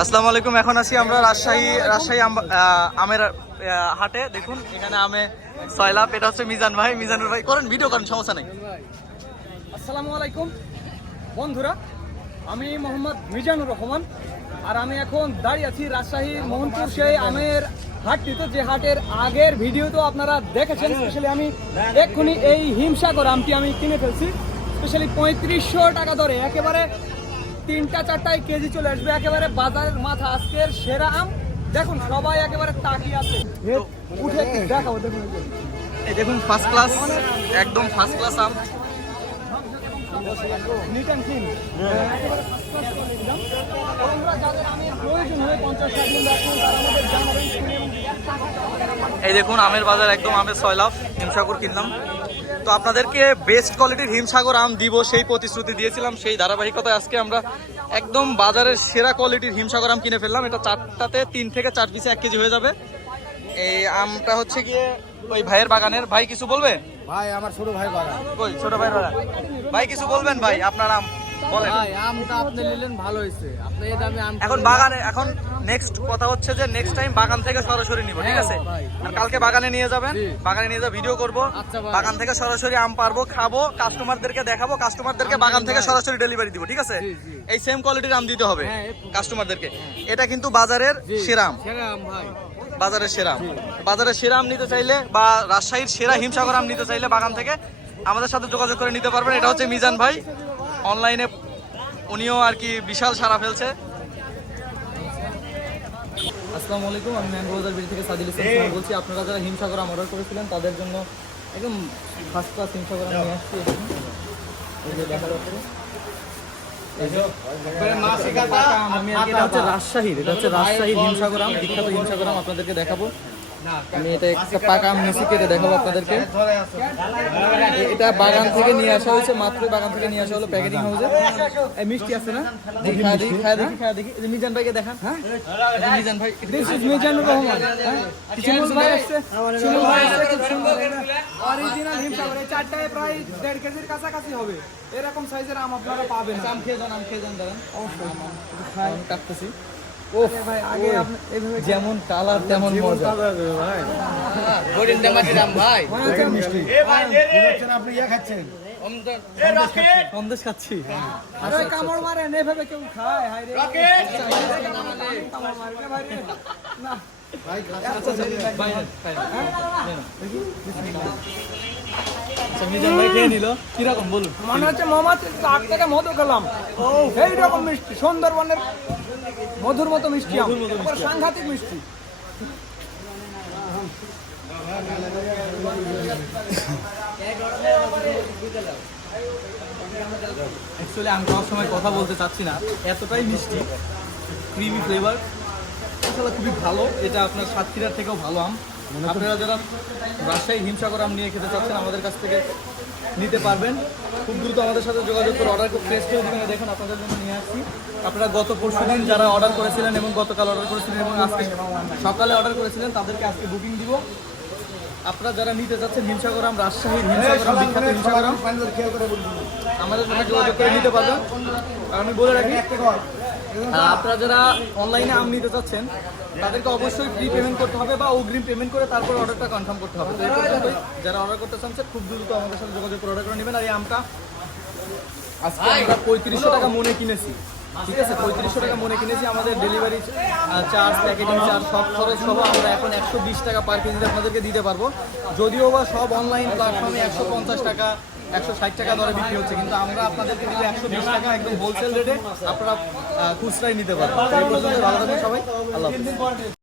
আসসালামু আলাইকুম, এখন আছি আমরা রাজশাহী রাজশাহী আম- আমের হাটে। দেখুন, এখানে আমে সয়লাভ এটা হচ্ছে মিজান ভাই। মিজানুর ভাই, করেন, ভিডিও করেন, সমস্যা নেই। আসসালামু আলাইকুম। বন্ধুরা, আমি মোহাম্মদ মিজানুর রহমান, আর আমি এখন দাঁড়িয়ে আছি রাজশাহীর মোহনপুর সেই আমের হাটটিতে। যে হাটের আগের ভিডিও তো আপনারা দেখেছেন, স্পেশালি আমি এক্ষুনি এই হিমসাগর আমটি আমি কিনে ফেলছি। স্পেশালি পঁয়ত্রিশশো টাকা দরে, একেবারে তিনটা চারটায় কেজি চলে আসবে একেবারে বাজারের মাথা আজকের সেরা আম। দেখুন সবাই একেবারে তাকিয়ে আছে। উঠে দেখাবো দেখুন। এই দেখুন ফার্স্ট ক্লাস একদম ফার্স্ট ক্লাস আম। নিট অ্যান্ড ক্লিন হয়। এই দেখুন আমের বাজার একদম আমের সয়লাভ হিমসাগর কিনলাম। তো আপনাদেরকে বেস্ট কোয়ালিটির হিমসাগর আম দিব সেই প্রতিশ্রুতি দিয়েছিলাম। সেই ধারাবাহিকতায় আজকে আমরা একদম বাজারের সেরা কোয়ালিটির হিমসাগর আম কিনে ফেললাম। এটা চারটাতে তিন থেকে চার পিসে এক কেজি হয়ে যাবে। এই আমটা হচ্ছে গিয়ে ওই ভাইয়ের বাগানের। ভাই কিছু বলবে? ভাই আমার ছোট ভাই বাগান। ওই ছোট ভাই বাগান। ভাই কিছু বলবেন ভাই আপনার আম? ভাই আমটা আপনি নিলেন ভালো হয়েছে। আপনি এই দামে আম এখন বাগানে এখন নেক্সট কথা হচ্ছে যে নেক্সট টাইম বাগান থেকে সরাসরি নিব ঠিক আছে? হ্যাঁ, আর কালকে বাগানে নিয়ে যাবেন বাগানে নিয়ে যা ভিডিও করব। আচ্ছা বাগান থেকে সরাসরি আম পারব খাব কাস্টমারদেরকে দেখাবো কাস্টমারদেরকে বাগান থেকে সরাসরি ডেলিভারি দিব ঠিক আছে? জি, জি। এই সেম কোয়ালিটির আম দিতে হবে হ্যাঁ, কাস্টমারদেরকে এটা কিন্তু বাজারের সেরা আম। সেরা আম ভাই। বাজারের সেরা আম। বাজারের সেরা আম নিতে চাইলে বা রাজশাহীর সেরা হিমসাগর আম নিতে চাইলে বাগান থেকে আমাদের সাথে যোগাযোগ করে নিতে পারবেন। এটা হচ্ছে মিজান ভাই। অনলাইনে উনিও আর কি বিশাল সারা ফেলছে। আসসালামু আলাইকুম আমি ম্যাঙ্গো বাজার বিল থেকে সাদিল ইসলাম বলছি। আপনারা যারা হিমসাগর আম অর্ডার করেছিলেন তাদের জন্য একদম ফার্স্ট ক্লাস হিমসাগর আম নিয়ে আসছি। এই যে দেখা যাচ্ছে এই যে পাকা আম, আমি আর কি- এটা হচ্ছে রাজশাহীর এটা হচ্ছে রাজশাহীর হিমসাগর আম বিখ্যাত হিমসাগর আম আপনাদেরকে দেখাবো। আমি এটা একটা পাকা নিচে কেটে দেখাবো আপনাদেরকে। এটা বাগান থেকে নিয়ে আসা হয়েছে মাত্র বাগান থেকে নিয়ে আসা হলো প্যাকেটিং হাউসে। এই মিষ্টি আছে না? খায়া দেখি খায়া দেখি খায়া দেখি। এই মিজান ভাইকে দেখান হ্যাঁ? মিজান ভাই দিস ইজ মিজানুর রহমান হ্যাঁ? শিমুল ভাই আসছে শিমুল ভাই আসছে খুব সুন্দর অরিজিনাল হিমসাগর এই চারটায় প্রায় দেড় কেজির কাছাকাছি হবে। এরকম সাইজের আম আপনারা পাবেন। আম খেয়ে যান আম খেয়ে যান দাঁড়ান। অবশ্যই। কাটতেছি। যেমন কালার তেমন মজা। ভাই। মনে আপনি ইয়া খাচ্ছেন। সন্দেশ খাচ্ছি। আরে কামড় মারে এভাবে কেউ খায়। হায় রে। কামড় ভাই রে না। আচ্ছা নিল। কীরকম বলুন? মনে হচ্ছে চাক থেকে মধু খেলাম। এই রকম মিষ্টি সুন্দরবনের মধুর মতো মিষ্টি আম। সাংঘাতিক মিষ্টি। অ্যাকচুয়ালি আমি সব সময় কথা বলতে চাচ্ছি না। এতটাই মিষ্টি ক্রিমি ফ্লেভার আসলে খুবই ভালো। এটা আপনার সাতক্ষীরার থেকেও ভালো আম। আপনারা যারা রাজশাহী হিমসাগর আম নিয়ে খেতে চাচ্ছেন আমাদের কাছ থেকে নিতে পারবেন। খুব দ্রুত আমাদের সাথে যোগাযোগ করে অর্ডার করে প্লেস করে দেবেন দেখুন আপনাদের জন্য নিয়ে আসছি। আপনারা গত পরশু দিন যারা অর্ডার করেছিলেন এবং গতকাল অর্ডার করেছিলেন এবং আজকে সকালে অর্ডার করেছিলেন, তাদেরকে আজকে বুকিং দিব। আপনারা যারা নিতে চাচ্ছেন হিমসাগর আম রাজশাহীর হিমসাগর বিখ্যাত হিমসাগর আম আমাদের সাথে যোগাযোগ করে নিতে পারবেন। আমি বলে রাখি আপনারা যারা অনলাইনে আম নিতে চাচ্ছেন, তাদেরকে অবশ্যই প্রি পেমেন্ট করতে হবে বা অগ্রিম পেমেন্ট করে তারপর অর্ডারটা কনফার্ম করতে হবে। যারা অর্ডার করতে চাচ্ছেন, খুব দ্রুত আমাদের সাথে যোগাযোগ করে অর্ডার করে নেবেন। আর এই আমটা আজকে আমরা পঁয়ত্রিশশো টাকা মনে কিনেছি। ঠিক আছে? পঁয়ত্রিশশো টাকা মনে কিনেছি। আমাদের ডেলিভারি চার্জ প্যাকেটিং চার্জ সব খরচ সহ আমরা এখন একশো বিশ টাকা পার কেজিতে আপনাদেরকে দিতে পারব। যদিও বা সব অনলাইন প্ল্যাটফর্মে একশো পঞ্চাশ টাকা একশো ষাট টাকা দরে বিক্রি হচ্ছে, কিন্তু আমরা আপনাদেরকে দিলে একশো বিশ টাকা একদম হোলসেল রেটে আপনারা খুচরাই নিতে পারেন ভালো থাকবেন সবাই আল্লাহ।